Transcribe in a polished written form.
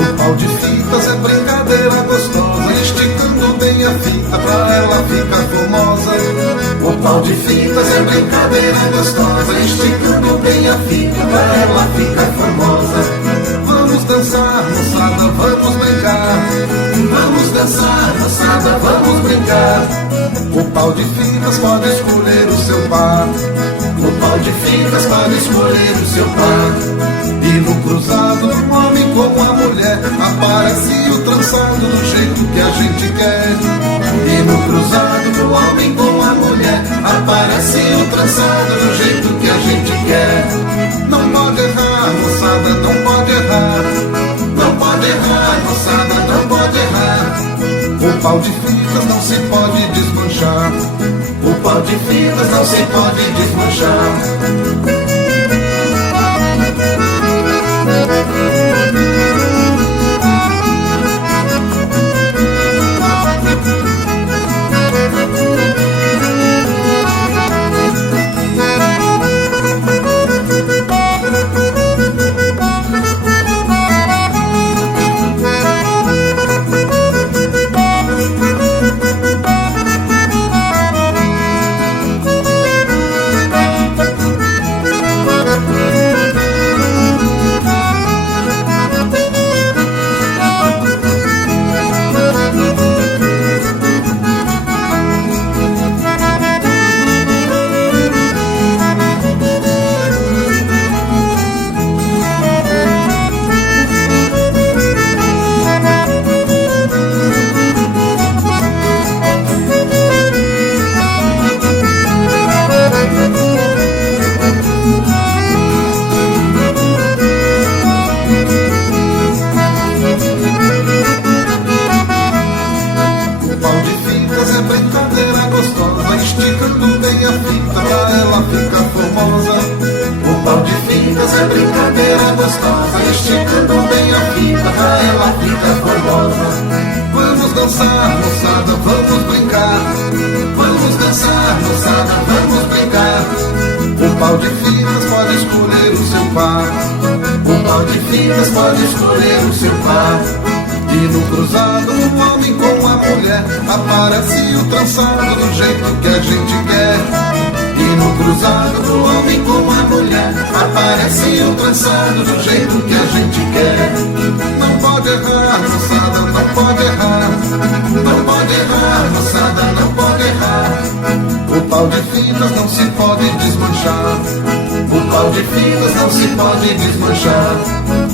O pau de fitas é brincadeira gostosa, esticando bem a fita pra ela ficar formosa. O pau de fitas é brincadeira gostosa, esticando bem a fita pra ela ficar formosa. Vamos dançar, moçada, vamos brincar. Vamos dançar, moçada, vamos brincar. O pau de fitas pode escolher o seu par. O pau de fitas pode escolher o seu par. E no cruzado, o homem com a mulher, aparece o trançado do jeito que a gente quer. E no cruzado, o homem com a mulher, aparece o trançado do jeito que a gente quer. Não pode errar, moçada, não pode errar. Não pode errar, moçada, não pode errar. O pau de fitas não se pode desmanchar. O pau de fitas não se pode desmanchar. É brincadeira gostosa, esticando bem a fita pra ela ficar formosa. Vamos dançar, moçada, vamos brincar. Vamos dançar, moçada, vamos brincar. O pau de fitas pode escolher o seu par. O pau de fitas pode escolher o seu par. E no cruzado, o homem com a mulher, aparece o trançado do jeito que a gente quer. E no cruzado do homem com a mulher, aparece o trançado do jeito que a gente quer. Não pode errar, moçada, não pode errar. Não pode errar, moçada, não pode errar. O pau de fitas não se pode desmanchar. O pau de fitas não se pode desmanchar.